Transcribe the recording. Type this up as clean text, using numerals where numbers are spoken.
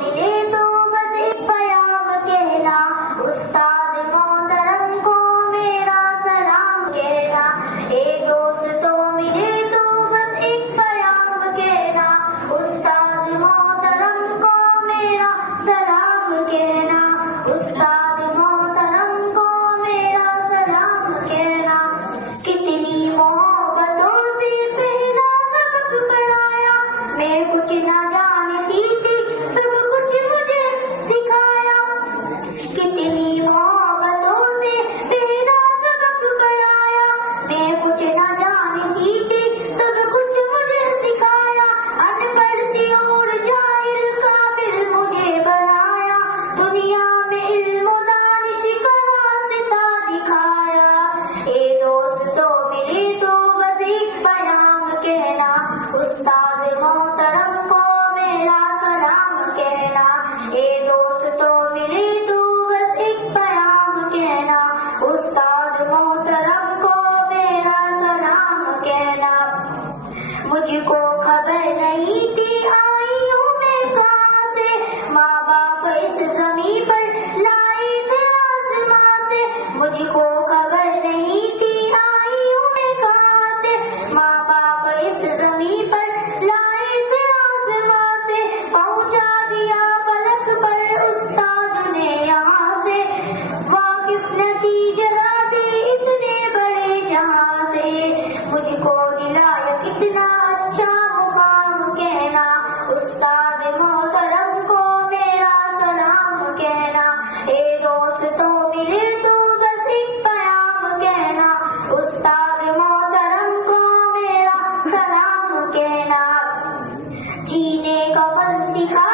ملے تو بس ایک پیام کہنا، استاد محترم کو میرا سلام کہنا، اے دوست تو ملے تو بس ایک پیام کہنا، استاد محترم کو میرا سلام کہنا، استاد محترم کو میرا سلام کہنا۔ کتنی محبتوں سے پہلا سبق پڑھایا، میں کچھ نہ جانتی تھی سب کچھ مجھے سکھایا، کتنی محبتوں سے پہلا سبق پڑھایا، میں کچھ نہ جانتی تھی سب کچھ مجھے سکھایا، ان پڑھ سی اور جاہل قابل مجھے بنایا، دنیا میں علم و دانش کا راستہ دکھایا، اے دوست تو ملے تو بس ایک پیام کہنا، استاد محترم کو میرا سلام کہنا، اے دوست تو ملے تو بس ایک پیام کہنا، استاد محترم کو میرا سلام کہنا۔ مجھ کو خبر نہیں تھی آئی ہوں میں کہاں سے، ماں باپ اس زمین پر لائے تھے آسمان سے، مجھ کو خبر نہیں تھی آئی ہوں میں کہاں سے، ماں باپ اس زمین پر لائے تھے آسمان سے، پہنچا دیا پلک پر استاد نے یہاں سے، واقف نتیجہ دے اتنے بڑے جہاں سے، مجھ کو دلایا کتنا اچھا مقام کہنا، استاد محترم کو میرا سلام کہنا، اے دوست تو ملے تو بس ایک پیام کہنا، استاد محترم کو میرا سلام کہنا۔ جینے کا فن سکھا